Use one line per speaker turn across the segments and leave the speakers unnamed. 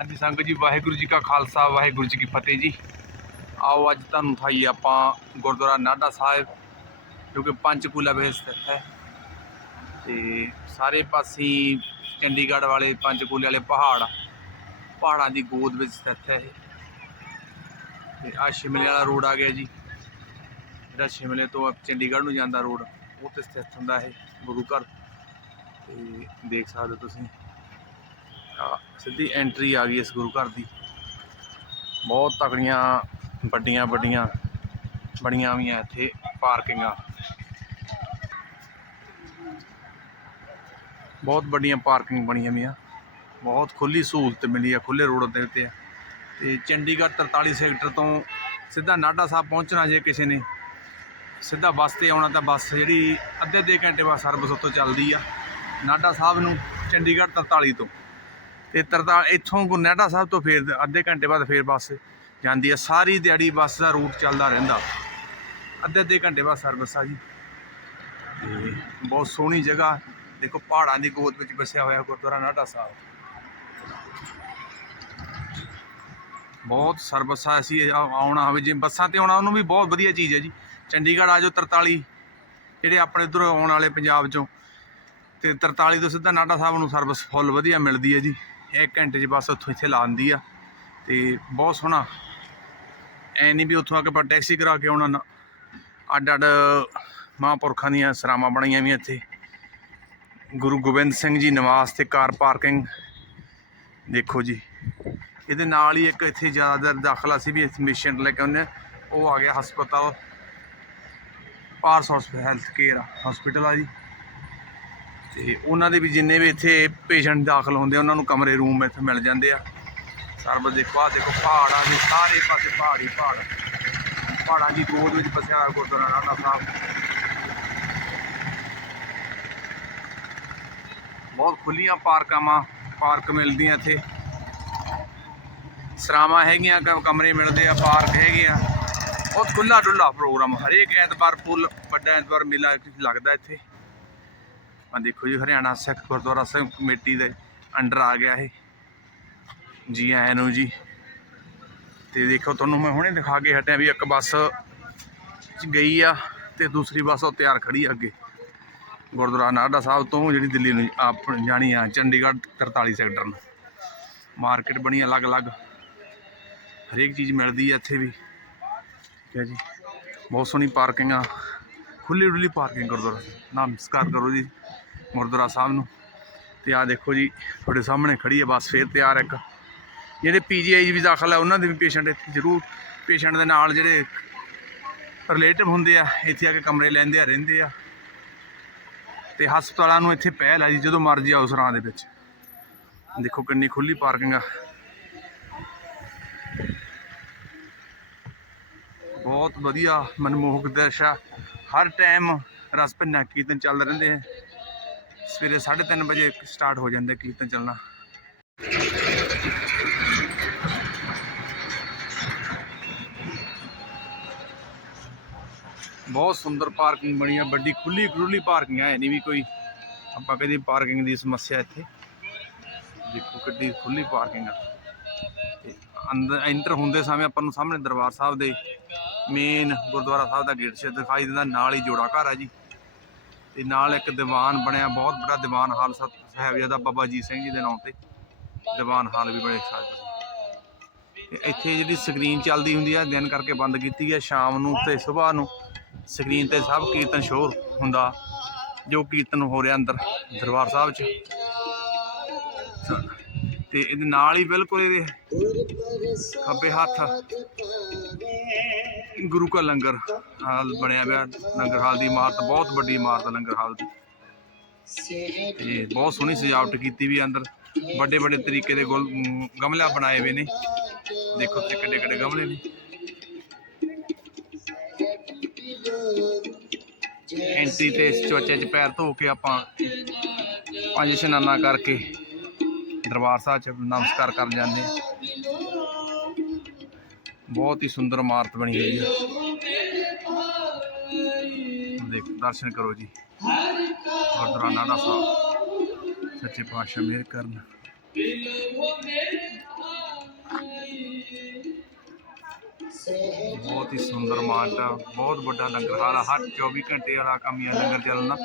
ਹਾਂਜੀ, ਸੰਗਤ ਜੀ, ਵਾਹਿਗੁਰੂ ਜੀ ਕਾ ਖਾਲਸਾ, ਵਾਹਿਗੁਰੂ ਜੀ ਕੀ ਫਤਿਹ ਜੀ। ਆਓ, ਅੱਜ ਤੁਹਾਨੂੰ ਥਾਈ ਆਪਾਂ ਗੁਰਦੁਆਰਾ ਨਾਡਾ ਸਾਹਿਬ, ਜੋ ਕਿ ਪੰਚਕੂਲਾ ਵਿੱਚ ਸਥਿਤ ਹੈ। ਤੇ ਸਾਰੇ ਪਾਸੇ ਚੰਡੀਗੜ੍ਹ ਵਾਲੇ, ਪੰਚਕੂਲੇ ਵਾਲੇ ਪਹਾੜ, ਪਹਾੜਾਂ ਦੀ ਗੋਦ ਵਿੱਚ ਸਥਿਤ ਹੈ ਇਹ। ਤੇ ਆ ਸ਼ਿਮਲੇ ਵਾਲਾ ਰੋਡ ਆ ਗਿਆ ਜੀ। ਜਿਹੜਾ ਸ਼ਿਮਲੇ ਤੋਂ ਚੰਡੀਗੜ੍ਹ ਨੂੰ ਜਾਂਦਾ ਰੋਡ ਉਹ ਤੇ ਸਥਿਤ ਹੁੰਦਾ ਹੈ ਗੁਰੂ ਘਰ। ਤੇ ਦੇਖ ਸਕਦੇ ਹੋ ਤੁਸੀਂ। ਸਿੱਧੀ ਐਂਟਰੀ ਆ ਗਈ ਇਸ ਗੁਰੂ ਘਰ ਦੀ। ਬਹੁਤ ਤਕੜੀਆਂ, ਵੱਡੀਆਂ ਵੱਡੀਆਂ, ਬਣੀਆਂ ਆ ਇੱਥੇ ਪਾਰਕਿੰਗਾਂ। ਬਹੁਤ ਵੱਡੀਆਂ ਪਾਰਕਿੰਗ ਬਣੀਆਂ ਹੋਈਆਂ ਬਹੁਤ ਖੁੱਲੀ ਸਹੂਲਤ ਮਿਲੀ ਆ ਖੁੱਲੇ ਰੋਡ ਦੇ ਉੱਤੇ ਆ। ਤੇ ਚੰਡੀਗੜ੍ਹ 43 ਸੈਕਟਰ ਤੋਂ ਸਿੱਧਾ ਨਾਢਾ ਸਾਹਿਬ ਪਹੁੰਚਣਾ ਜੇ ਕਿਸੇ ਨੇ। ਸਿੱਧਾ ਬੱਸ ਤੇ ਆਉਣਾ ਤਾਂ ਬੱਸ ਜਿਹੜੀ ਅੱਧੇ ਅੱਧੇ ਘੰਟੇ ਬਾਅਦ ਸਰਵਿਸ ਉੱਤੋਂ ਚੱਲਦੀ ਆ। ਨਾਡਾ ਸਾਹਿਬ ਨੂੰ ਚੰਡੀਗੜ੍ਹ 43 ਤੋਂ। ਤੇ ਤਰਤਾ ਇੱਥੋਂ ਗੁਰਨਾਡਾ ਸਾਹਿਬ ਤੋਂ ਫੇਰ ਅੱਧੇ ਘੰਟੇ ਬਾਅਦ ਫੇਰ ਬੱਸ ਜਾਂਦੀ ਹੈ। ਸਾਰੀ ਦਿਹਾੜੀ ਬੱਸ ਦਾ ਰੂਟ ਚੱਲਦਾ ਰਹਿੰਦਾ। ਅੱਧੇ ਅੱਧੇ ਘੰਟੇ ਬਾਅਦ ਸਰਵਿਸ ਆ ਜੀ। ਤੇ ਬਹੁਤ ਸੋਹਣੀ ਜਗ੍ਹਾ। ਦੇਖੋ ਪਹਾੜਾਂ ਦੀ ਗੋਦ ਵਿੱਚ ਵਸਿਆ ਹੋਇਆ ਗੁਰਦੁਆਰਾ ਨਾਡਾ ਸਾਹਿਬ। ਬਹੁਤ ਸਰਵਿਸ ਆ ਅਸੀਂ ਆਉਣਾ ਹੋਵੇ, ਜੇ ਬੱਸਾਂ ਤੇ ਆਉਣਾ, ਉਹਨੂੰ ਵੀ ਬਹੁਤ ਵਧੀਆ ਚੀਜ਼ ਹੈ ਜੀ। ਚੰਡੀਗੜ੍ਹ ਆ ਜਾਓ 43 ਜਿਹੜੇ ਆਪਣੇ ਉਧਰ ਆਉਣ ਵਾਲੇ ਪੰਜਾਬ ਚੋਂ। ਤੇ 43 ਤੋਂ ਸਿੱਧਾ ਨਾਡਾ ਸਾਹਿਬ ਨੂੰ ਸਰਵਿਸ ਫੁੱਲ ਵਧੀਆ ਮਿਲਦੀ ਹੈ ਜੀ। ਇੱਕ ਘੰਟੇ 'ਚ ਬੱਸ ਉੱਥੋਂ ਇੱਥੇ ਲਾਉਂਦੀ ਆ ਤੇ ਬਹੁਤ ਸੋਹਣਾ। ਐ ਨਹੀਂ ਵੀ ਉੱਥੋਂ ਆ ਕੇ ਆਪਾਂ ਟੈਕਸੀ ਕਰਾ ਕੇ ਆਉਣਾ ਅੱਡ ਅੱਡ ਮਹਾਂਪੁਰਖਾਂ ਦੀਆਂ ਸਰਾਵਾਂ ਬਣਾਈਆਂ ਵੀ ਇੱਥੇ। ਗੁਰੂ ਗੋਬਿੰਦ ਸਿੰਘ ਜੀ ਨਿਵਾਸ ਤੇ ਕਾਰ ਪਾਰਕਿੰਗ। ਦੇਖੋ ਜੀ, ਇਹਦੇ ਨਾਲ ਹੀ ਇੱਕ ਇੱਥੇ ਜ਼ਿਆਦਾਤਰ ਦਾਖਲਾ ਸੀ ਵੀ ਇੱਥੇ ਪੇਸ਼ੈਂਟ ਲੈ ਕੇ ਆਉਂਦੇ ਆ। ਉਹ ਆ ਗਿਆ ਹਸਪਤਾਲ। Paras hospital health care hospital ਆ ਜੀ। ਤੇ ਉਹਨਾਂ ਦੇ ਵੀ ਜਿੰਨੇ ਵੀ ਇੱਥੇ ਪੇਸ਼ੈਂਟ ਦਾਖਲ ਹੁੰਦੇ, ਉਹਨਾਂ ਨੂੰ ਕਮਰੇ ਰੂਮ ਇੱਥੇ ਮਿਲ ਜਾਂਦੇ ਆ। ਸਰਬਤ ਦੇਖੋ ਆ ਦੇਖੋ, ਪਹਾੜਾਂ ਦੇ ਸਾਰੇ ਪਾਸੇ ਪਹਾੜ ਹੀ ਪਹਾੜ। ਪਹਾੜਾਂ ਦੀ ਗੋਦ ਵਿੱਚ ਵਸਿਆ ਹੋਇਆ ਗੁਰਦੁਆਰਾ ਰਾਣਾ ਸਾਹਿਬ। ਬਹੁਤ ਖੁੱਲੀਆਂ ਪਾਰਕਾਂ ਮਾ ਪਾਰਕ ਮਿਲਦੀਆਂ ਇੱਥੇ। ਸਰਾਵਾਂ ਹੈਗੀਆਂ ਕਮਰੇ ਮਿਲਦੇ ਆ, ਪਾਰਕ ਹੈਗੇ ਆ। ਬਹੁਤ ਖੁੱਲਾ ਡੁੱਲਾ ਪ੍ਰੋਗਰਾਮ, ਹਰੇਕ ਐਤਵਾਰ ਫੁੱਲ, ਵੱਡਾ ਐਤਵਾਰ ਮੇਲਾ ਲੱਗਦਾ ਇੱਥੇ। ਆ ਦੇਖੋ ਜੀ, ਹਰਿਆਣਾ ਸਿੱਖ ਗੁਰਦੁਆਰਾ ਸਾਹਿਬ ਕਮੇਟੀ ਦੇ ਅੰਡਰ ਆ ਗਿਆ ਇਹ। ਜੀ ਆਇਆਂ ਨੂੰ ਜੀ। ਤੇ ਦੇਖੋ, ਤੁਹਾਨੂੰ ਮੈਂ ਹੁਣੇ ਦਿਖਾ ਕੇ ਹਟਿਆ ਵੀ ਇੱਕ ਬੱਸ ਗਈ ਆ ਤੇ ਦੂਸਰੀ ਬੱਸ ਉਹ ਤਿਆਰ ਖੜੀ ਆ ਅੱਗੇ। ਗੁਰਦੁਆਰਾ ਨਾਡਾ ਸਾਹਿਬ ਤੋਂ ਜਿਹੜੀ ਦਿੱਲੀ ਨੂੰ ਆਪ ਜਾਣੀ ਆ, ਚੰਡੀਗੜ੍ਹ 43 ਸੈਕਟਰ ਨੂੰ। ਮਾਰਕੀਟ ਬਣੀ ਅਲੱਗ-ਅਲੱਗ। ਹਰੇਕ ਚੀਜ਼ ਮਿਲਦੀ ਹੈ ਇੱਥੇ ਵੀ। ਠੀਕ ਹੈ ਜੀ। ਬਹੁਤ ਸੋਹਣੀ ਪਾਰਕਿੰਗ ਆ। ਖੁੱਲੀ ਡੁੱਲੀ ਪਾਰਕਿੰਗ ਗੁਰਦੁਆਰਾ ਨਮਸਕਾਰ ਕਰੋ ਜੀ। ਗੁਰਦੁਆਰਾ ਸਾਹਿਬ ਨੂੰ। ਤੇ ਆ ਦੇਖੋ ਜੀ, ਤੁਹਾਡੇ ਸਾਹਮਣੇ ਖੜੀ ਹੈ, ਬੱਸ ਫੇਰ ਤਿਆਰ ਇੱਕ। ਜਿਹੜੇ ਪੀਜੀਆਈ ਵੀ ਦਾਖਲ ਹੈ, ਉਹਨਾਂ ਦੇ ਵੀ ਪੇਸ਼ੈਂਟ ਇੱਥੇ ਜ਼ਰੂਰ ਪੇਸ਼ੈਂਟ ਦੇ ਨਾਲ ਜਿਹੜੇ ਰਿਲੇਟਿਵ ਹੁੰਦੇ ਆ, ਇੱਥੇ ਆ ਕੇ ਕਮਰੇ ਲੈਂਦੇ ਆ, ਰਹਿੰਦੇ ਆ। ਤੇ ਹਸਪਤਾਲਾਂ ਨੂੰ ਇੱਥੇ ਪਹਿਲ ਆ ਜੀ, ਜਦੋਂ ਮਰਜ਼ੀ ਆਓ ਸਰਾਂ ਦੇ ਵਿੱਚ। ਦੇਖੋ ਕਿੰਨੀ ਖੁੱਲੀ ਪਾਰਕਿੰਗ ਆ। ਬਹੁਤ ਵਧੀਆ ਮਨਮੋਹਕ ਦ੍ਰਿਸ਼ ਆ। ਹਰ ਟਾਈਮ ਰਸ ਭਿੰਨਾ ਕੀਰਤਨ ਚੱਲਦੇ ਰਹਿੰਦੇ ਆ। ਸਵੇਰੇ 3:30 ਵਜੇ ਸਟਾਰਟ ਹੋ ਜਾਂਦਾ ਕੀਰਤਨ ਚੱਲਣਾ। ਬਹੁਤ ਸੁੰਦਰ ਪਾਰਕਿੰਗ ਬਣੀ ਆ, ਵੱਡੀ ਖੁੱਲੀ ਖੁੱਲੀ ਪਾਰਕਿੰਗ ਹੈ ਨਹੀਂ ਵੀ ਕੋਈ ਆਪਾਂ ਕਹਿੰਦੇ ਪਾਰਕਿੰਗ ਦੀ ਸਮੱਸਿਆ ਇੱਥੇ। ਦੇਖੋ ਕਿੱਡੀ ਖੁੱਲੀ ਪਾਰਕਿੰਗ ਆ। ਅੰਦਰ ਐਂਟਰ ਹੁੰਦੇ ਸਮੇਂ ਆਪਾਂ ਨੂੰ ਸਾਹਮਣੇ ਦਰਬਾਰ ਸਾਹਿਬ ਦੇ ਮੇਨ ਗੁਰਦੁਆਰਾ ਸਾਹਿਬ ਦਾ ਗੇਟ ਛੇ ਦਿਖਾਈ ਦਿੰਦਾ, ਨਾਲ ਹੀ ਜੋੜਾ ਘਰ ਆ ਜੀ। ਤੇ ਨਾਲ ਇੱਕ ਦੀਵਾਨ ਬਣਿਆ, ਬਹੁਤ ਵੱਡਾ ਦੀਵਾਨ ਹਾਲ ਸਤ ਸਾਹਿਬਜ਼ਾਦਾ ਬਾਬਾ ਅਜੀਤ ਸਿੰਘ ਜੀ ਦੇ ਨਾਮ ਤੇ। ਦੀਵਾਨ ਹਾਲ ਵੀ ਬਣੇ ਸਾਰੇ ਇੱਥੇ ਜਿਹੜੀ ਸਕਰੀਨ ਚੱਲਦੀ ਹੁੰਦੀ ਆ, ਦਿਨ ਕਰਕੇ ਬੰਦ ਕੀਤੀ ਹੈ ਸ਼ਾਮ ਨੂੰ ਤੇ ਸਵੇਰ ਨੂੰ ਸਕਰੀਨ ਤੇ ਸਭ ਕੀਰਤਨ ਸ਼ੋਰ ਹੁੰਦਾ, ਜੋ ਕੀਰਤਨ ਹੋ ਰਿਹਾ ਅੰਦਰ, ਦਰਬਾਰ ਸਾਹਿਬ 'ਚ। ਤੇ ਇਹਦੇ ਨਾਲ ਹੀ ਬਿਲਕੁਲ ਇਹਦੇ ਖੱਬੇ ਹੱਥ ਗੁਰੂ ਕਾ ਲੰਗਰ। ਹਾਲ ਬਣਿਆ ਹੋਇਆ ਲੰਗਰ ਹਾਲ ਦੀ ਇਮਾਰਤ ਬਹੁਤ ਵੱਡੀ ਇਮਾਰਤ ਹੈ ਲੰਗਰ ਹਾਲ ਦੀ। ਤੇ ਬਹੁਤ ਸੋਹਣੀ ਸਜਾਵਟ ਕੀਤੀ ਵੀ ਅੰਦਰ। ਵੱਡੇ ਵੱਡੇ ਤਰੀਕੇ ਦੇ ਗੁਲ ਅਮ, ਗਮਲਾ ਬਣਾਏ ਹੋਏ ਨੇ। ਦੇਖੋ ਤੇ ਕਿੱਡੇ ਕਿੱਡੇ ਗਮਲੇ ਨੇ। ਐਂਟਰੀ ਤੇ ਚੋਚੇ 'ਚ ਪੈਰ ਧੋ ਕੇ ਆਪਾਂ ਪੰਜ ਇਸ਼ਨਾਨਾ ਕਰਕੇ ਦਰਬਾਰ ਸਾਹਿਬ 'ਚ ਨਮਸਕਾਰ ਕਰਨ ਜਾਂਦੇ ਹਾਂ। ਬਹੁਤ ਹੀ ਸੁੰਦਰ ਇਮਾਰਤ ਬਣੀ ਹੋਈ ਹੈ। ਦਰਸ਼ਨ ਕਰੋ ਜੀ। ਗੁਰਦੁਆਰਾ ਦਾ ਸਾਹਿਬ ਸੱਚੇ ਪਾਤਸ਼ਾਹ ਮਿਹਰ ਕਰਨ। ਬਹੁਤ ਹੀ ਸੁੰਦਰ ਮਾਰਟ ਬਹੁਤ ਵੱਡਾ ਲੰਗਰ ਹਰ 24 ਘੰਟੇ ਵਾਲਾ ਕੰਮ ਹੀ ਆ ਲੰਗਰ ਚੱਲਣਾ।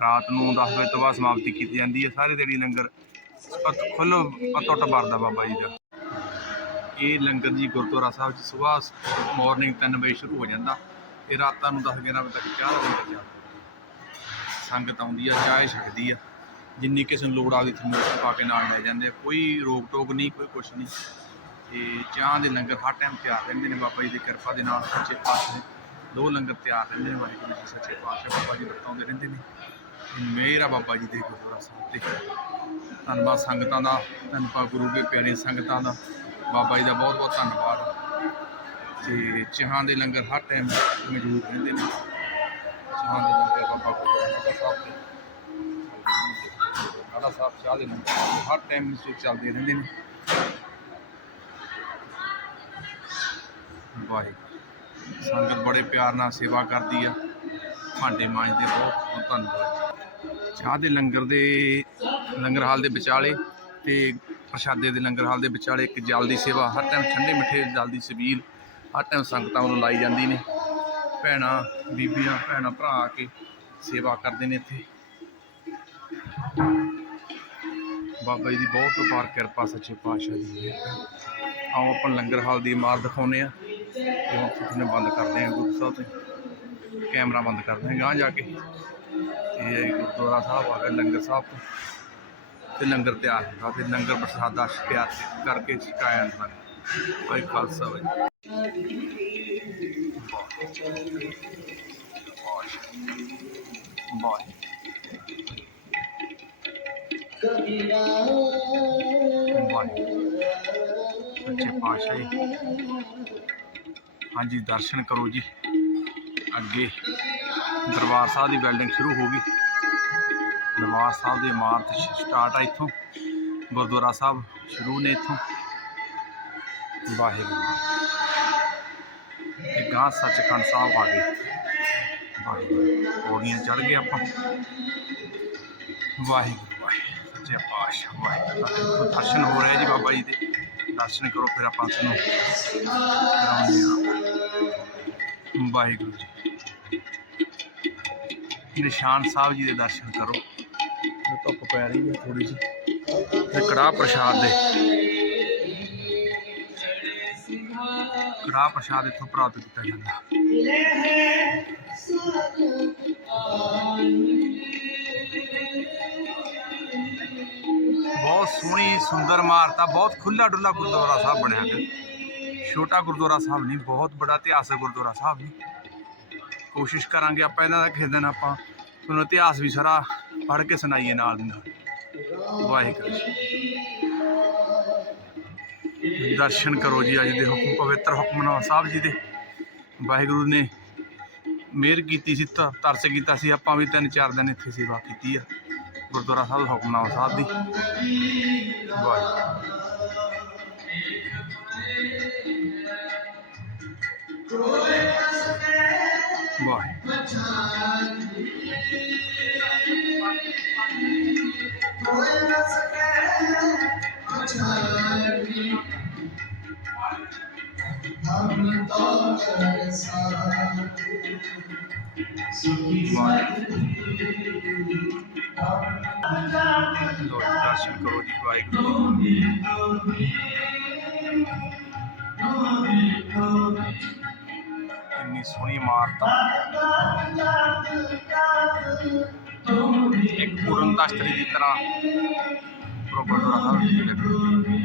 ਰਾਤ ਨੂੰ 10 ਵਜੇ ਤੋਂ ਬਾਅਦ ਸਮਾਪਤੀ ਕੀਤੀ ਜਾਂਦੀ ਹੈ ਸਾਰੀ ਦਿਹਾੜੀ ਲੰਗਰ ਖੁੱਲ੍ਹ ਅਟੁੱਟ ਵਰਦਾ ਬਾਬਾ ਜੀ ਦਾ। ਇਹ ਲੰਗਰ ਜੀ ਗੁਰਦੁਆਰਾ ਸਾਹਿਬ ਚ ਸਵੇਰ ਮਾਰਨਿੰਗ 3 ਵਜੇ ਸ਼ੁਰੂ ਹੋ ਜਾਂਦਾ। ਤੇ ਰਾਤਾਂ ਨੂੰ 10 11 ਵਜੇ ਤੱਕ ਚਾਹ ਦਾ ਲੰਗਰ ਚੱਲਦਾ ਸੰਗਤ ਆਉਂਦੀ ਆ, ਚਾਹ ਛਕਦੀ ਆ। ਜਿੰਨੀ ਕਿਸੇ ਨੂੰ ਲੋੜ ਆਉਂਦੀ ਥਰਮੋਸ ਪਾ ਕੇ ਨਾਲ ਲੈ ਜਾਂਦੇ ਆ। ਕੋਈ ਰੋਕ ਟੋਕ ਨਹੀਂ, ਕੋਈ ਕੁਛ ਨਹੀਂ। ਤੇ ਚਾਹ ਦੇ ਲੰਗਰ ਹਰ ਟਾਈਮ ਤਿਆਰ ਰਹਿੰਦੇ ਨੇ ਬਾਬਾ ਜੀ ਦੀ ਕਿਰਪਾ ਦੇ ਨਾਲ, ਸੱਚੇ ਪਾਤਸ਼ਾਹ ਦੋ। ਲੰਗਰ ਤਿਆਰ ਰਹਿੰਦੇ ਨੇ, ਵਾਹਿਗੁਰੂ ਜੀ, ਸੱਚੇ ਪਾਤਸ਼ਾਹ ਬਾਬਾ ਜੀ ਵਰਤਾਉਂਦੇ ਰਹਿੰਦੇ ਨੇ। ਮੇਰਾ ਬਾਬਾ ਜੀ ਦੇ ਗੁਰਦੁਆਰਾ ਸਾਹਿਬ ਤੇ। ਧੰਨਵਾਦ ਸੰਗਤਾਂ ਦਾ, ਧੰਨਵਾਦ ਗੁਰੂ ਦੇ ਪਿਆਰੇ ਸੰਗਤਾਂ ਦਾ। ਬਾਬਾ ਜੀ ਦਾ ਬਹੁਤ ਬਹੁਤ ਧੰਨਵਾਦ। ਤੇ ਚਾਹਾਂ ਦੇ ਲੰਗਰ ਹਰ ਟਾਈਮ ਮੌਜੂਦ ਰਹਿੰਦੇ ਨੇ। ਚਾਹਾਂ ਦੇ ਲੰਗਰ ਬਾਬਾ ਗੁਰਦੁਆਰਾ ਸਾਹਿਬ ਤੇ ਆਲਾ ਸਾਹਿਬ ਚਾਹ ਦੇ ਲੰਗਰ ਹਰ ਟਾਈਮ ਚੱਲਦੇ ਰਹਿੰਦੇ ਨੇ। ਵਾਹਿਗੁਰੂ। ਸੰਗਤ ਬੜੇ ਪਿਆਰ ਨਾਲ ਸੇਵਾ ਕਰਦੀ ਆ। ਭਾਂਡੇ ਮਾਂਜਦੇ ਬਹੁਤ ਬਹੁਤ ਧੰਨਵਾਦ। ਚਾਹ ਦੇ ਲੰਗਰ ਦੇ, ਲੰਗਰ ਹਾਲ ਦੇ ਵਿਚਾਲੇ ਤੇ ਪ੍ਰਸ਼ਾਦੇ ਦੇ ਲੰਗਰ ਹਾਲ ਦੇ ਵਿਚਾਲੇ ਇੱਕ ਜਲ ਦੀ ਸੇਵਾ, ਹਰ ਟਾਈਮ ਠੰਡੇ ਮਿੱਠੇ ਜਲ ਦੀ ਸਬੀਲ ਹਰ ਟਾਈਮ ਸੰਗਤਾਂ ਵੱਲੋਂ ਲਾਈ ਜਾਂਦੀ ਨੇ। ਭੈਣਾਂ, ਬੀਬੀਆਂ, ਭੈਣਾਂ, ਭਰਾ ਆ ਕੇ ਸੇਵਾ ਕਰਦੇ ਨੇ ਇੱਥੇ। ਬਾਬਾ ਜੀ ਦੀ ਬਹੁਤ ਅਪਾਰ ਕਿਰਪਾ, ਸੱਚੇ ਪਾਤਸ਼ਾਹ ਦੀ ਆਓ ਆਪਾਂ ਲੰਗਰ ਹਾਲ ਦੀ ਇਮਾਰਤ ਦਿਖਾਉਂਦੇ ਆ ਤੇ ਤੁਹਾਨੂੰ ਬੰਦ ਕਰਦੇ ਆ ਗੁਰੂ ਸਾਹਿਬ ਤੇ। ਕੈਮਰਾ ਬੰਦ ਕਰਦੇ ਆ ਗਾਂ ਜਾ ਕੇ। ਇਹ ਗੁਰਦੁਆਰਾ ਸਾਹਿਬ, ਆ ਗਿਆ ਲੰਗਰ ਸਾਹਿਬ ਤੋਂ। ਤੇ ਲੰਗਰ ਤਿਆਰ ਹੁੰਦਾ ਤੇ ਲੰਗਰ ਪ੍ਰਸਾਦਾ ਤਿਆਰ ਕਰਕੇ ਛਕਾਇਆ ਜਾਂਦਾ। ਭਾਈ ਖਾਲਸਾ ਭਾਈ ਸੱਚੇ ਪਾਤਸ਼ਾਹ ਜੀ ਹਾਂਜੀ, ਦਰਸ਼ਨ ਕਰੋ ਜੀ। ਅੱਗੇ ਦਰਬਾਰ ਸਾਹਿਬ ਦੀ ਬਿਲਡਿੰਗ ਸ਼ੁਰੂ ਹੋ ਗਈ। ਦਰਬਾਰ ਸਾਹਿਬ ਦੀ ਇਮਾਰਤ ਸਟਾਰਟ ਆ ਇੱਥੋਂ। ਗੁਰਦੁਆਰਾ ਸਾਹਿਬ ਸ਼ੁਰੂ ਨੇ ਇੱਥੋਂ। ਵਾਹਿਗੁਰੂ। ਗਾਂ ਸੱਚਖੰਡ ਸਾਹਿਬ ਆ ਗਏ। ਪੌੜੀਆਂ ਚੜ ਗਏ ਆਪਾਂ। ਵਾਹਿਗੁਰੂ ਵਾਹਿਗੁਰੂ ਸੱਚੇ ਪਾਤਸ਼ਾਹ ਵਾਹਿਗੁਰੂ। ਦਰਸ਼ਨ ਹੋ ਰਹੇ ਜੀ ਬਾਬਾ ਜੀ ਦੇ। ਦਰਸ਼ਨ ਕਰੋ ਫਿਰ ਆਪਾਂ ਤੁਹਾਨੂੰ ਕਰਾਉਂਦੇ ਹਾਂ ਵਾਹਿਗੁਰੂ ਜੀ। ਨਿਸ਼ਾਨ ਸਾਹਿਬ ਜੀ ਦੇ ਦਰਸ਼ਨ ਕਰੋ। ਧੁੱਪ ਪੈ ਰਹੀ ਹੈ ਥੋੜੀ ਜਿਹੀ। ਤੇ ਕੜਾਹ ਪ੍ਰਸ਼ਾਦ ਦੇ। ਕੜਾਹ ਪ੍ਰਸ਼ਾਦ ਇੱਥੋਂ ਪ੍ਰਾਪਤ ਕੀਤਾ ਜਾਂਦਾ। ਬਹੁਤ ਸੋਹਣੀ, ਸੁੰਦਰ ਇਮਾਰਤ ਆ, ਬਹੁਤ ਖੁੱਲਾ ਡੁੱਲਾ ਗੁਰਦੁਆਰਾ ਸਾਹਿਬ ਬਣਿਆ ਹੈ ਛੋਟਾ ਗੁਰਦੁਆਰਾ ਸਾਹਿਬ ਨਹੀਂ, ਬਹੁਤ ਵੱਡਾ ਇਤਿਹਾਸ ਹੈ ਗੁਰਦੁਆਰਾ ਸਾਹਿਬ ਵੀ ਕੋਸ਼ਿਸ਼ ਕਰਾਂਗੇ ਆਪਾਂ ਇਹਨਾਂ ਦਾ ਕਿਸੇ ਦਿਨ ਆਪਾਂ ਤੁਹਾਨੂੰ ਇਤਿਹਾਸ ਵੀ ਸਾਰਾ ਪੜ੍ਹ ਕੇ ਸੁਣਾਈਏ ਨਾਲ ਦੀ ਨਾਲ। ਵਾਹਿਗੁਰੂ ਦਰਸ਼ਨ ਕਰੋ ਜੀ ਅੱਜ ਦੇ ਹੁਕਮ, ਪਵਿੱਤਰ ਹੁਕਮਨਾਮਾ ਸਾਹਿਬ ਜੀ ਦੇ। ਵਾਹਿਗੁਰੂ ਨੇ ਮਿਹਰ ਕੀਤੀ ਸੀ, ਤ- ਤਰਸ ਕੀਤਾ ਸੀ, ਆਪਾਂ ਵੀ ਤਿੰਨ ਚਾਰ ਦਿਨ ਇੱਥੇ ਸੇਵਾ ਕੀਤੀ ਆ, ਗੁਰਦੁਆਰਾ ਸਾਹਿਬ ਹੁਕਮਨਾਮਾ ਸਾਹਿਬ ਦੀ। ਵਾਹਿਗੁਰੂ ਵਾਹਿਗੁਰੂ। ਲੋ ਦਰਸ਼ਨ ਕਰੋ ਜੀ ਵਾਹਿਗੁਰੂ ਇੰਨੀ ਸੋਹਣੀ ਇਮਾਰਤ ਇੱਕ ਪੂਰਨ ਤਸ਼ਤਰੀ ਦੀ ਤਰ੍ਹਾਂ ਪ੍ਰੋਪਰ ਸਾਹਿਬ ਜੀ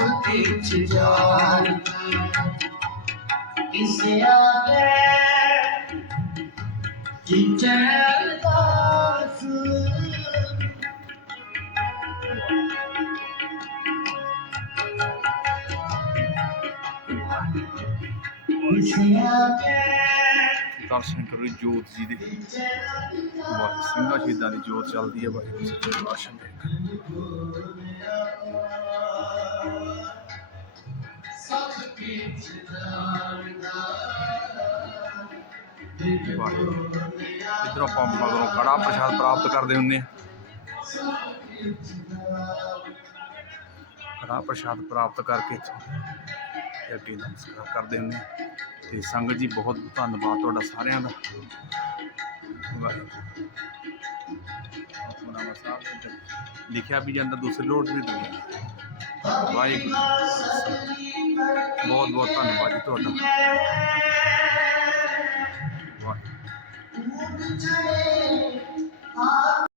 ਸਭ ਕੁਝ ਜਾਣਦਾ ਇਸ ਆਗੇ ਜਿੰਚਲ ਦਾਸ ਇਸ ਆਗੇ
ਦਰਸ਼ਨ ਕਰੋ ਜੀ ਜੋਤ ਜੀ ਦੇ ਵਾਹਿਗੁਰੂ ਸਿੰਘਾਂ ਸ਼ਹੀਦਾਂ ਦੀ ਜੋਤ ਚੱਲਦੀ ਹੈ ਵਾਹਿਗੁਰੂ ਸੱਚੇ ਪਾਤਸ਼ਾਹ ਨੇ ਇਧਰੋਂ ਆਪਾਂ ਮਗਰੋਂ ਕੜਾ ਪ੍ਰਸ਼ਾਦ ਪ੍ਰਾਪਤ ਕਰਦੇ ਹੁੰਦੇ ਆ ਕੜਾ ਪ੍ਰਸ਼ਾਦ ਪ੍ਰਾਪਤ ਕਰਕੇ ਤੇ ਅੱਗੇ ਨਮਸਕਾਰ ਕਰਦੇ ਹੁੰਦੇ ਆ ਤੇ ਸੰਗਤ ਜੀ, ਬਹੁਤ ਧੰਨਵਾਦ ਤੁਹਾਡਾ ਸਾਰਿਆਂ ਦਾ। ਆਪਣਾ ਸਾਹਿਬ ਲਿਖਿਆ ਵੀ ਜਾਂਦਾ, ਦੂਸਰੇ ਰੋਡ ਵੀ ਦੁਨੀਆ ਵਾਹਿਗੁਰੂ। ਬਹੁਤ ਬਹੁਤ ਧੰਨਵਾਦ ਜੀ ਤੁਹਾਡਾ। ਵਾਹ।